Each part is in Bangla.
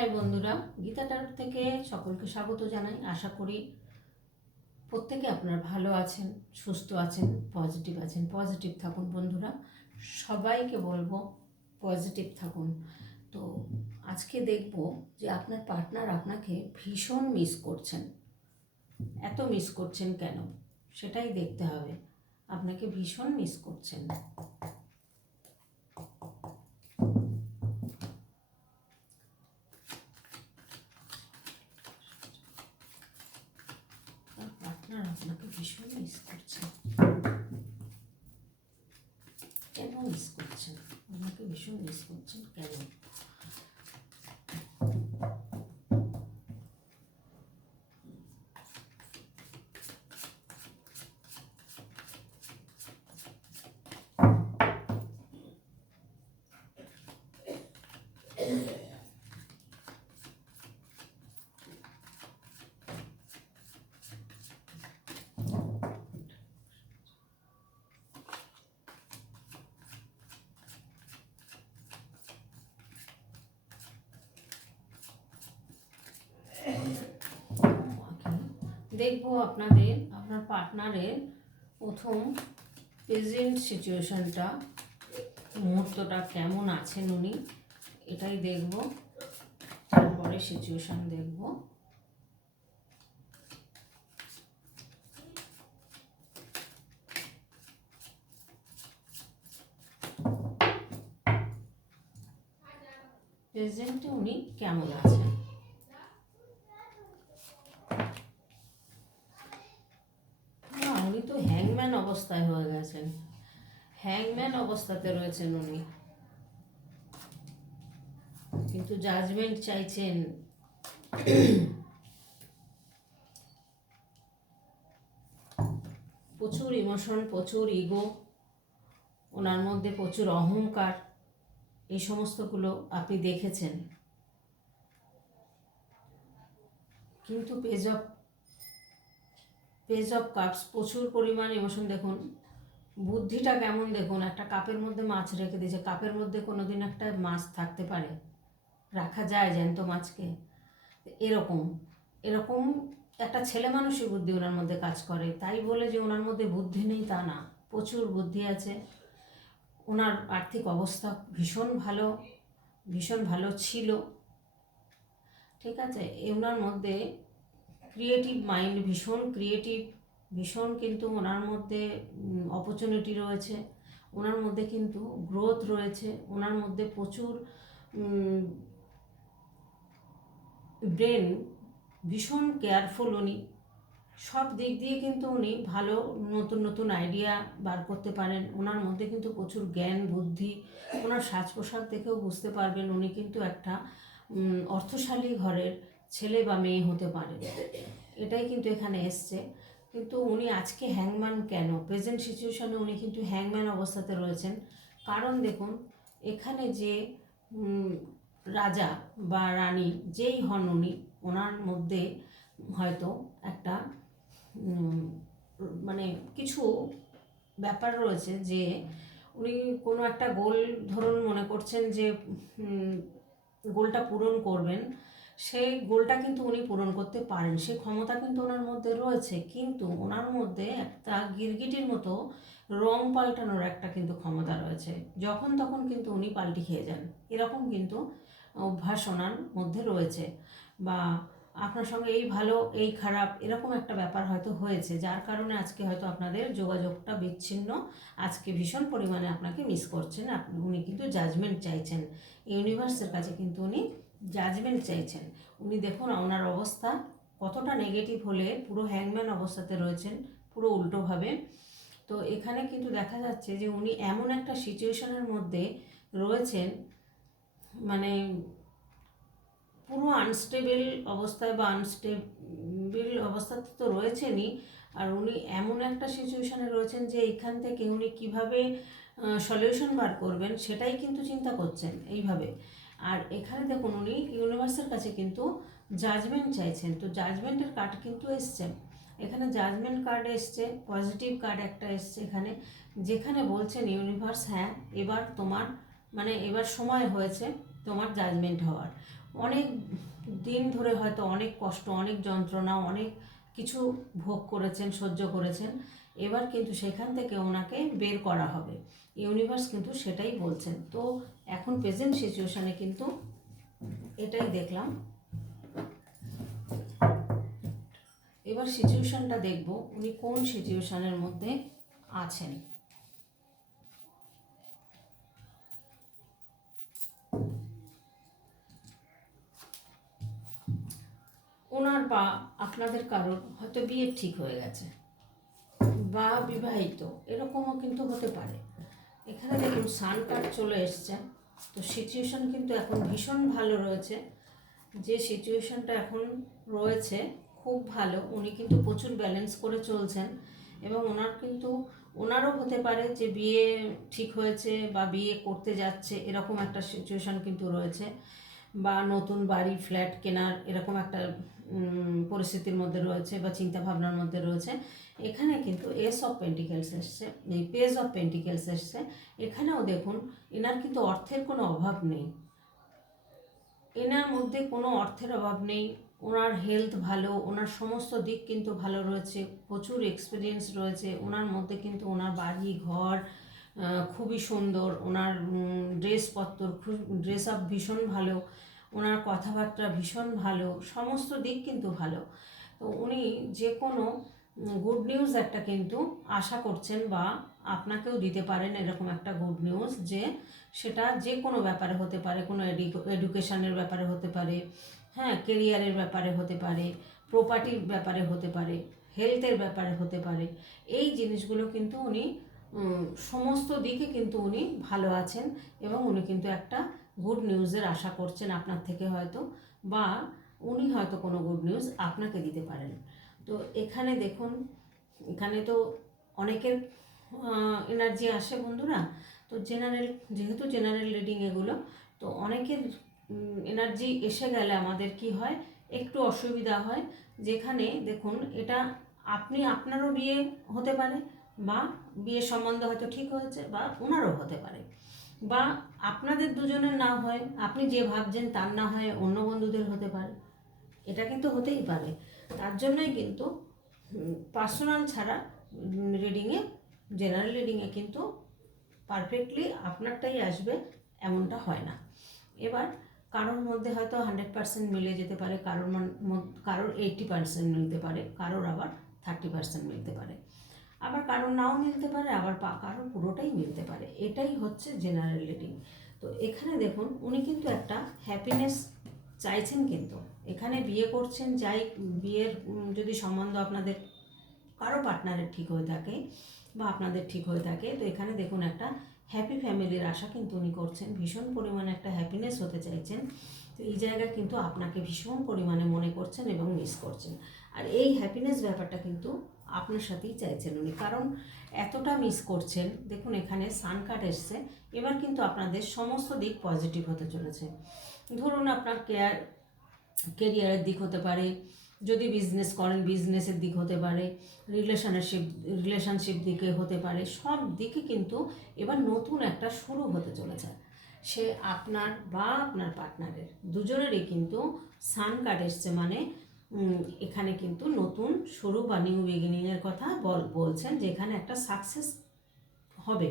হাই বন্ধুরা গীতাটার থেকে সকলকে স্বাগত জানাই। আশা করি প্রত্যেকে আপনারা ভালো আছেন, সুস্থ আছেন পজিটিভ আছেন পজিটিভ থাকুন বন্ধুরা। সবাইকে বলব পজিটিভ থাকুন। তো আজকে দেখব যে আপনার পার্টনার আপনাকে ভীষণ মিস করছেন। এত মিস করছেন কেন? সেটাই দেখতে হবে। আপনাকে ভীষণ মিস করছেন। পার্টনার আপনাকে ভীষণ মিস করছেন কেন মিস করছেন আপনাকে ভীষণ মিস করছেন কেন দেখব আপনাদের, আপনার পার্টনারের প্রথম প্রেজেন্ট সিচুয়েশনটা মুহূর্তটা কেমন আছেন উনি, এটাই দেখব। তারপরে সিচুয়েশন দেখব। প্রেজেন্টে উনি কেমন আছেন? না উনি তো হ্যাংম্যান অবস্থায় হয়ে গেছেন। হ্যাংম্যান অবস্থাতে রয়েছেন উনি। কিন্তু জাজমেন্ট চাইছেন। প্রচুর ইমোশন প্রচুর ইগো ওনার মধ্যে প্রচুর অহংকার, এই সমস্তগুলো আপনি দেখেছেন। কিন্তু page of page of cups প্রচুর পরিমাণ ইমোশন দেখুন। বুদ্ধিটা কেমন দেখুন? একটা কাপের মধ্যে মাছ রেখে দিয়েছে। কাপের মধ্যে কোনো দিন একটা মাছ থাকতে পারে। রাখা যায় জ্যান্ত মাছকে। এরকম। এরকম একটা ছেলে মানুষই বুদ্ধি ওনার মধ্যে কাজ করে। তাই বলে যে ওনার মধ্যে বুদ্ধি নেই তা না। প্রচুর বুদ্ধি আছে। ওনার আর্থিক অবস্থা ভীষণ ভালো। ভীষণ ভালো ছিল। ঠিক আছে? এ ওনার মধ্যে ক্রিয়েটিভ মাইন্ড ভীষণ ক্রিয়েটিভ ভীষণ কিন্তু ওনার মধ্যে অপরচুনিটি রয়েছে। ওনার মধ্যে কিন্তু গ্রোথ রয়েছে। ওনার মধ্যে প্রচুর ব্রেন ভীষণ কেয়ারফুল উনি। সব দিক দিয়ে কিন্তু উনি ভালো, নতুন নতুন আইডিয়া বার করতে পারেন। ওনার মধ্যে কিন্তু প্রচুর জ্ঞান, বুদ্ধি, ওনার সাজ পোশাক দেখেও বুঝতে পারবেন। উনি কিন্তু একটা অর্থশালী ঘরের ছেলে বা মেয়ে হতে পারে। এটাই কিন্তু এখানে এসছে। কিন্তু উনি আজকে হ্যাংম্যান কেন? প্রেজেন্ট সিচুয়েশনে উনি কিন্তু হ্যাংম্যান অবস্থাতে রয়েছেন। কারণ দেখুন, এখানে যে রাজা বা রানী যেই হন উনি, ওনার মধ্যে হয়তো একটা মানে কিছু ব্যাপার রয়েছে যে, উনি কোনো একটা গোল ধরুন মনে করছেন যে গোলটা পূরণ করবেন। সেই গোলটা কিন্তু উনি পূরণ করতে পারেন, সেই ক্ষমতা কিন্তু ওনার মধ্যে রয়েছে। কিন্তু ওনার মধ্যে একটা গিরগিটির মতো রং পাল্টানোর একটা কিন্তু ক্ষমতা রয়েছে। যখন তখন কিন্তু উনি পাল্টি খেয়ে যান। এরকম কিন্তু অভ্যাস ওনার মধ্যে রয়েছে। বা আপনার সঙ্গে এই ভালো, এই খারাপ এরকম একটা ব্যাপার হয়তো হয়েছে, যার কারণে আজকে হয়তো আপনাদের যোগাযোগটা বিচ্ছিন্ন। আজকে ভীষণ পরিমাণে আপনাকে মিস করছেন। আপনি, উনি কিন্তু জাজমেন্ট চাইছেন। ইউনিভার্সের কাছে কিন্তু উনি জাজমেন্ট চাইছেন। উনি দেখুন, ওনার অবস্থা কতটা নেগেটিভ হলে পুরো হ্যাংম্যান অবস্থাতে রয়েছেন, পুরো উল্টোভাবে। তো এখানে কিন্তু দেখা যাচ্ছে যে উনি এমন একটা সিচুয়েশনের মধ্যে রয়েছেন মানে পুরো আনস্টেবল অবস্থায় বা আনস্টেবল অবস্থাতে তো রয়েছেনই, আর উনি এমন একটা সিচুয়েশানে রয়েছেন যে এখান থেকে উনি কীভাবে সলিউশন বার করবেন সেটাই কিন্তু চিন্তা করছেন এইভাবে। আর এখানে দেখুন উনি ইউনিভার্সের কাছে কিন্তু জাজমেন্ট চাইছেন। তো জাজমেন্টের কার্ড কিন্তু এসছে। এখানে জাজমেন্ট কার্ড এসছে পজিটিভ কার্ড একটা এসছে এখানে, যেখানে বলছেন ইউনিভার্স হ্যাঁ এবার তোমার মানে এবার সময় হয়েছে তোমার জাজমেন্ট হওয়ার। অনেক দিন ধরে হয়তো অনেক কষ্ট, অনেক যন্ত্রণা, অনেক কিছু ভোগ করেছেন, সহ্য করেছেন এবার কিন্তু সেখান থেকে ওনাকে বের করা হবে। ইউনিভার্স কিন্তু সেটাই বলছেন। তো এখন প্রেজেন্ট সিচুয়েশানে কিন্তু এটাই দেখলাম। এবার সিচুয়েশনটা দেখব উনি কোন সিচুয়েশনের মধ্যে আছেন। ওনার বা আপনাদের কারোর হয়তো বিয়ে ঠিক হয়ে গেছে। বা বিবাহিত, এরকমও কিন্তু হতে পারে। এখানে দেখুন সান কার্ড চলে এসছে। তো সিচুয়েশন কিন্তু এখন ভীষণ ভালো রয়েছে। যে সিচুয়েশনটা এখন রয়েছে, খুব ভালো। উনি কিন্তু প্রচুর ব্যালেন্স করে চলছেন এবং ওনার কিন্তু, ওনারও হতে পারে যে বিয়ে ঠিক হয়েছে বা বিয়ে করতে যাচ্ছে, এরকম একটা সিচুয়েশন কিন্তু রয়েছে। বা নতুন বাড়ি ফ্ল্যাট কেনার এরকম একটা পরিস্থিতির মধ্যে রয়েছে বা চিন্তা ভাবনার মধ্যে রয়েছে। এখানে কিন্তু এস অফ পেন্টিকেলস এসছে, এই পেজ অফ পেন্টিকেলস এসছে। এখানেও দেখুন, এনার কিন্তু অর্থের কোনো অভাব নেই। এনার মধ্যে কোনো অর্থের অভাব নেই, ওনার হেলথ ভালো, ওনার সমস্ত দিক কিন্তু ভালো রয়েছে, প্রচুর এক্সপিরিয়েন্স রয়েছে, ওনার মধ্যে কিন্তু ওনার বাড়ি, ঘর খুবই সুন্দর, ওনার ড্রেসপত্র খুব ড্রেস আপ ভীষণ ভালো, ওনার কথাবার্তা ভীষণ ভালো, সমস্ত দিক কিন্তু ভালো। তো উনি যে কোনো গুড নিউজ একটা কিন্তু আশা করছেন বা আপনাকেও দিতে পারেন এরকম একটা গুড নিউজ যে সেটা যে কোনো ব্যাপারে হতে পারে, কোনো এডুকেশনের ব্যাপারে হতে পারে হ্যাঁ কেরিয়ারের ব্যাপারে হতে পারে প্রপার্টির ব্যাপারে হতে পারে হেলথের ব্যাপারে হতে পারে, এই জিনিসগুলো কিন্তু উনি সমস্ত দিকে কিন্তু উনি ভালো আছেন এবং উনি কিন্তু একটা গুড নিউজের আশা করছেন আপনার থেকে হয়তো বা উনি হয়তো কোনো গুড নিউজ আপনাকে দিতে পারেন। তো এখানে দেখুন, এখানে তো অনেকের এনার্জি আসে বন্ধুরা। তো জেনারেল যেহেতু জেনারেল রিডিং এগুলো, তো অনেকের এনার্জি এসে গেলে আমাদের কি হয়, একটু অসুবিধা হয়। যেখানে দেখুন, এটা আপনি আপনারও বিয়ে হতে পারে বা বিয়ের সম্বন্ধ হয়তো ঠিক হয়েছে বা ওনারও হতে পারে। বা আপনাদের দুজনের না হয়, আপনি যে ভাবছেন তার না হয় অন্য বন্ধুদের হতে পারে। এটা কিন্তু হতেই পারে। তার জন্যই কিন্তু পার্সোনাল ছাড়া রিডিংয়ে জেনারেল রিডিংয়ে কিন্তু পারফেক্টলি আপনারটাই আসবে, এমনটা হয় না। এবার কারোর মধ্যে হয়তো হান্ড্রেড পার্সেন্ট মিলে যেতে পারে, কারোর কারোর এইটি পার্সেন্ট মিলতে পারে, কারোর আবার থার্টি পার্সেন্ট মিলতে পারে। আবার কারোর নাও মিলতে পারে, আবার কারোর পুরোটাই মিলতে পারে। এটাই হচ্ছে জেনারেল রিডিং তো এখানে দেখুন, উনি কিন্তু একটা হ্যাপিনেস চাইছেন কিন্তু। এখানে বিয়ে করছেন, যাই বিয়ের যদি সম্বন্ধ আপনাদের, কারও পার্টনারের ঠিক হয়ে থাকে বা আপনাদের ঠিক হয়ে থাকে, তো এখানে দেখুন একটা হ্যাপি ফ্যামিলির আশা কিন্তু উনি করছেন। ভীষণ পরিমাণে একটা হ্যাপিনেস হতে চাইছেন। তো এই জায়গায় কিন্তু আপনাকে ভীষণ পরিমাণে মনে করছেন এবং মিস করছেন। আর এই হ্যাপিনেস ব্যাপারটা কিন্তু আপনার সাথেই চাইছেন উনি। কারণ এতটা মিস করছেন, দেখুন এখানে সান কার্ড এসছে, এবার কিন্তু আপনাদের সমস্ত দিক পজিটিভ হতে চলেছে। ধরুন আপনার কেয়ার কেরিয়ারের দিক হতে পারে, যদি বিজনেস করেন বিজনেসের দিক হতে পারে রিলেশনশিপ রিলেশনশিপ দিকে হতে পারে, সব দিকে কিন্তু এবার নতুন একটা শুরু হতে চলেছে। সে আপনার বা আপনার পার্টনারের দুজনেরই কিন্তু সান কার্ড এসছে মানে এখানে কিন্তু নতুন শুরু বা নিউ বিগিনিংয়ের কথা বল, বলছেন, যেখানে একটা সাকসেস হবে।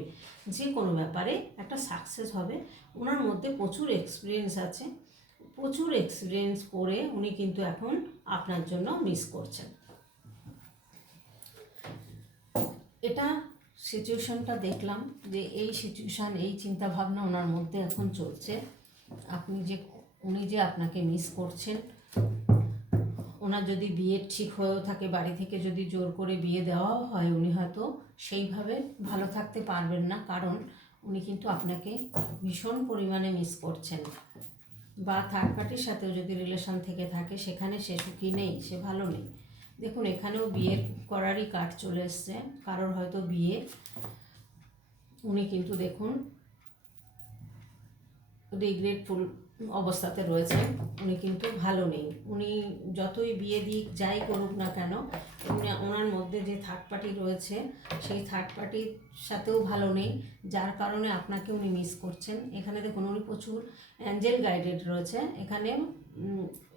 যে কোনো ব্যাপারে একটা সাকসেস হবে। ওনার মধ্যে প্রচুর এক্সপিরিয়েন্স আছে। প্রচুর এক্সপিরিয়েন্স করে উনি কিন্তু এখন আপনার জন্য মিস করছেন। এটা সিচুয়েশনটা দেখলাম যে এই সিচুয়েশান এই চিন্তা ভাবনা ওনার মধ্যে এখন চলছে। আপনি যে, উনি যে আপনাকে মিস করছেন ওনার যদি বিয়ে ঠিক হয়েও থাকে, বাড়ি থেকে যদি জোর করে বিয়ে দেওয়াও হয়, উনি হয়তো সেইভাবে ভালো থাকতে পারবেন না। কারণ উনি কিন্তু আপনাকে ভীষণ পরিমাণে মিস করছেন। বা থার্ড পার্টির সাথেও যদি রিলেশন থেকে থাকে, সেখানে সে সুখী নেই, সে ভালো নেই। দেখুন, এখানেও বিয়ের করারই কার্ড চলে এসছে। কারোর হয়তো বিয়ে, উনি কিন্তু দেখুন রিগ্রেটফুল অবস্থাতে রয়েছেন, উনি কিন্তু ভালো নেই। উনি যতই বিয়ে দিক, যাই করুক না কেন, উনি ওনার মধ্যে যে থার্ড পার্টি রয়েছে, সেই থার্ড পার্টির সাথেও ভালো নেই, যার কারণে আপনাকে উনি মিস করছেন। এখানে দেখুন, উনি প্রচুর অ্যাঞ্জেল গাইডেড রয়েছে। এখানে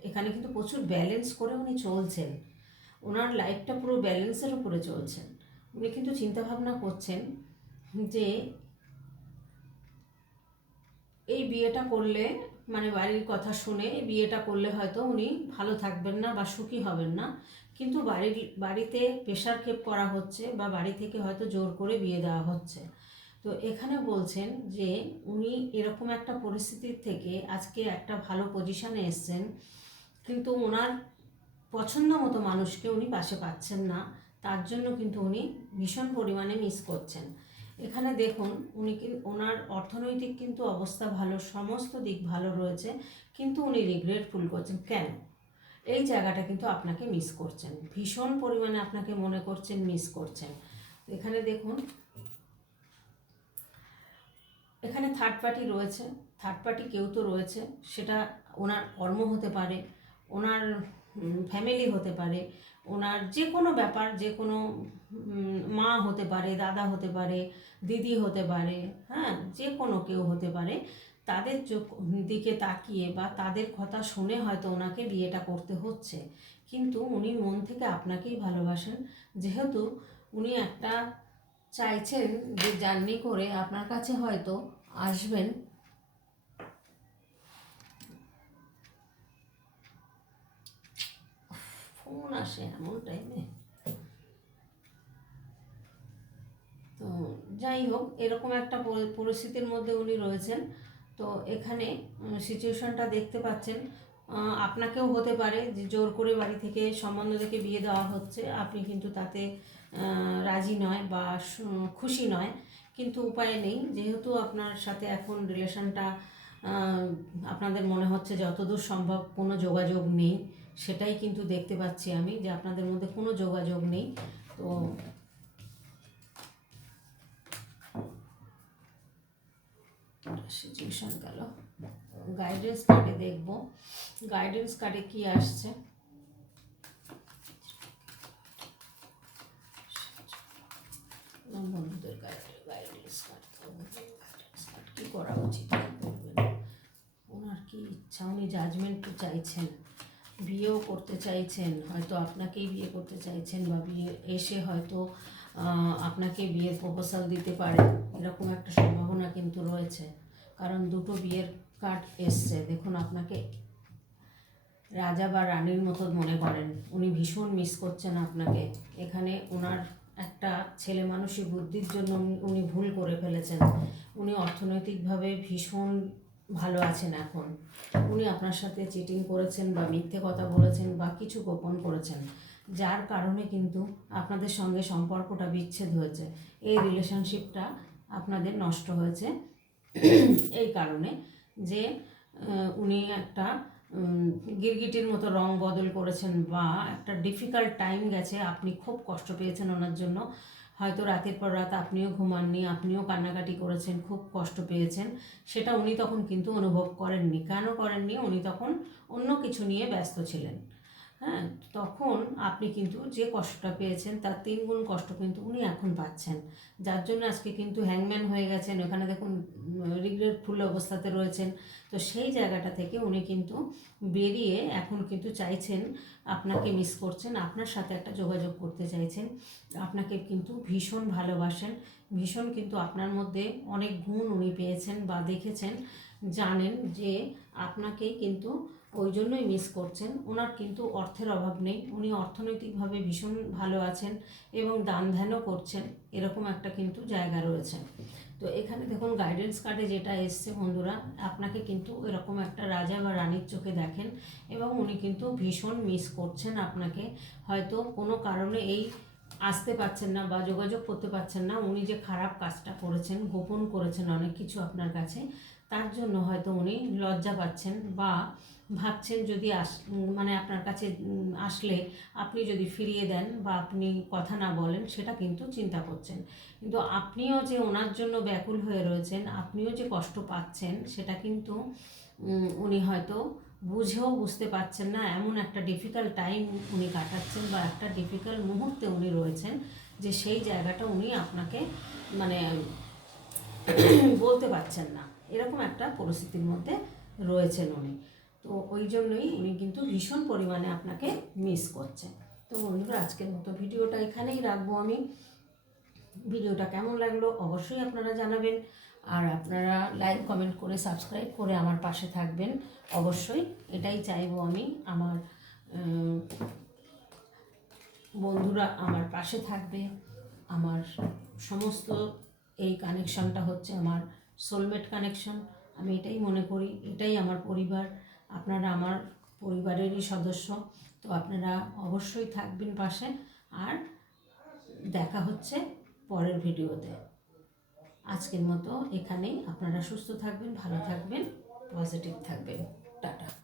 এখানে কিন্তু প্রচুর ব্যালেন্স করে উনি চলছেন। ওনার লাইফটা পুরো ব্যালেন্সের উপরে চলছেন। উনি কিন্তু চিন্তাভাবনা করছেন যে, এই বিয়েটা করলে মানে বাড়ির কথা শুনে বিয়েটা করলে হয়তো উনি ভালো থাকবেন না বা সুখী হবেন না। কিন্তু বাড়ির, বাড়িতে প্রেশার কেপ করা হচ্ছে বা বাড়ি থেকে হয়তো জোর করে বিয়ে দেওয়া হচ্ছে। তো এখানে বলছেন যে উনি এরকম একটা পরিস্থিতির থেকে আজকে একটা ভালো পজিশনে এসছেন। কিন্তু ওনার পছন্দ মতো মানুষকে উনি পাশে পাচ্ছেন না। তার জন্য কিন্তু উনি ভীষণ পরিমাণে মিস করছেন। এখানে দেখুন, উনি ওনার অর্থনৈতিক কিন্তু অবস্থা ভালো, সমস্ত দিক ভালো রয়েছে, কিন্তু উনি রিগ্রেটফুল করছেন। কেন? এই জায়গাটা কিন্তু আপনাকে মিস করছেন। ভীষণ পরিমাণে আপনাকে মনে করছেন মিস করছেন। এখানে দেখুন, এখানে থার্ড পার্টি রয়েছে। থার্ড পার্টি কেউ তো রয়েছে, সেটা ওনার কর্ম হতে পারে, ওনার ফ্যামিলি হতে পারে ওনার যে কোনো ব্যাপার, যে কোনো মা হতে পারে, দাদা হতে পারে, দিদি হতে পারে হ্যাঁ যে কোনো কেউ হতে পারে, তাদের চোখ- দিকে তাকিয়ে বা তাদের কথা শুনে হয়তো ওনাকে বিয়েটা করতে হচ্ছে। কিন্তু উনি মন থেকে আপনাকেই ভালোবাসেন। যেহেতু উনি একটা চাইছেন যে জার্নি করে আপনার কাছে হয়তো আসবেন ফোন আসে এমন টাইমে তো যাই হোক, এরকম একটা পরিস্থিতির মধ্যে উনি রয়েছেন। তো এখানে সিচুয়েশনটা দেখতে পাচ্ছেন। আপনাকেও হতে পারে যে জোর করে বাড়ি থেকে সম্বন্ধ থেকে বিয়ে দেওয়া হচ্ছে। আপনি কিন্তু তাতে রাজি নয় বা খুশি নয়। কিন্তু উপায় নেই। যেহেতু আপনার সাথে এখন রিলেশনটা আপনাদের মনে হচ্ছে যতদূর সম্ভব কোনো যোগাযোগ নেই। সেটাই কিন্তু দেখতে পাচ্ছি আমি যে আপনাদের মধ্যে কোনো যোগাযোগ নেই। তো সিচুয়েশন গেল। গাইডেন্স কার্ডে দেখব। গাইডেন্স কার্ডে কি আসছে? বন্ধুদের গাইডেন্স কার্ড গাইডেন্স কার্ড কী করা উচিত? ওনার কি ইচ্ছা? উনি জাজমেন্ট চাইছেন। বিয়েও করতে চাইছেন, হয়তো আপনাকেই বিয়ে করতে চাইছেন বা বিয়ে এসে হয়তো আপনাকে বিয়ের প্রপোজাল দিতে পারে, এরকম একটা সম্ভাবনা কিন্তু রয়েছে। কারণ দুটো বিয়ের কার্ড এসছে, দেখুন আপনাকে রাজা বা রানীর মতো মনে করেন, উনি ভীষণ মিস করছেন আপনাকে। এখানে ওনার একটা ছেলে মানুষই বুদ্ধির জন্য উনি- উনি ভুল করে ফেলেছেন। উনি অর্থনৈতিকভাবে ভীষণ ভালো আছেন এখন। উনি আপনার সাথে চিটিং করেছেন বা মিথ্যে কথা বলেছেন বা কিছু গোপন করেছেন, যার কারণে কিন্তু আপনাদের সঙ্গে সম্পর্কটা বিচ্ছেদ হয়েছে। এই রিলেশনশিপটা আপনাদের নষ্ট হয়েছে। এই কারণে যে উনি একটা গিরগিটির মতো রং বদল করেছেন বা একটা ডিফিকাল্ট টাইম গেছে, আপনি খুব কষ্ট পেয়েছেন ওনার জন্য। হয়তো রাতের পর রাত আপনিও ঘুমাননি, আপনিও কান্নাকাটি করেছেন, খুব কষ্ট পেয়েছেন। সেটা উনি তখন কিন্তু অনুভব করেননি। কেন করেননি? উনি তখন অন্য কিছু নিয়ে ব্যস্ত ছিলেন। হ্যাঁ তখন আপনি কিন্তু যে কষ্টটা পেয়েছেন, তার তিন গুণ কষ্ট কিন্তু উনি এখন পাচ্ছেন। যার জন্য আজকে কিন্তু হ্যাংম্যান হয়ে গেছেন। ওখানে দেখুন রিগ্রেটফুল অবস্থাতে রয়েছেন। তো সেই জায়গাটা থেকে উনি কিন্তু বেরিয়ে এখন কিন্তু চাইছেন আপনাকে মিস করছেন, আপনার সাথে একটা যোগাযোগ করতে চাইছেন, আপনাকে কিন্তু ভীষণ ভালোবাসেন, ভীষণ কিন্তু আপনার মধ্যে অনেক গুণ উনি পেয়েছেন বা দেখেছেন, জানেন যে আপনাকেই কিন্তু ওই জন্যই মিস করছেন। ওনার কিন্তু অর্থের অভাব নেই। উনি অর্থনৈতিকভাবে ভীষণ ভালো আছেন এবং দান ধ্যানও করছেন। এরকম একটা কিন্তু জায়গা রয়েছে। তো এখানে দেখুন গাইডেন্স কার্ডে যেটা এসছে বন্ধুরা, আপনাকে কিন্তু এরকম একটা রাজা বা রানীর চোখে দেখেন এবং উনি কিন্তু ভীষণ মিস করছেন আপনাকে। হয়তো কোনো কারণে এই আসতে পারছেন না বা যোগাযোগ করতে পারছেন না। উনি যে খারাপ কাজটা করেছেন, গোপন করেছেন অনেক কিছু আপনার কাছে, তার জন্য হয়তো উনি লজ্জা পাচ্ছেন বা ভাবছেন যদি আস মানে আপনার কাছে আসলে আপনি যদি ফিরিয়ে দেন বা আপনি কথা না বলেন, সেটা কিন্তু চিন্তা করছেন। কিন্তু আপনিও যে ওনার জন্য ব্যাকুল হয়ে রয়েছেন, আপনিও যে কষ্ট পাচ্ছেন, সেটা কিন্তু উনি হয়তো বুঝেও বুঝতে পারছেন না। এমন একটা ডিফিকাল্ট টাইম উনি কাটাচ্ছেন বা একটা ডিফিকাল্ট মুহূর্তে উনি রয়েছেন যে সেই জায়গাটা উনি আপনাকে মানে বলতে পারছেন না। এরকম একটা পরিস্থিতির মধ্যে রয়েছেন উনি। তো ওই জন্যই উনি কিন্তু ভীষণ পরিমাণে আপনাকে মিস করছেন। তো বন্ধুরা আজকের মতো ভিডিওটা এখানেই রাখব আমি। ভিডিওটা কেমন লাগল অবশ্যই আপনারা জানাবেন। আর আপনারা লাইক কমেন্ট করে সাবস্ক্রাইব করে আমার পাশে থাকবেন। অবশ্যই এটাই চাইব আমি আমার বন্ধুরা আমার পাশে থাকবে। আমার সমস্ত এই কানেকশনটা হচ্ছে আমার সোলমেট কানেকশন আমি এটাই মনে করি, এটাই আমার পরিবার। আপনারা আমার পরিবারেরই সদস্য, তো আপনারা অবশ্যই থাকবেন পাশে আর দেখা হচ্ছে পরের ভিডিওতে। আজকের মতো এখানেই। আপনারা সুস্থ থাকবেন, ভালো থাকবেন পজিটিভ থাকবেন। টাটা।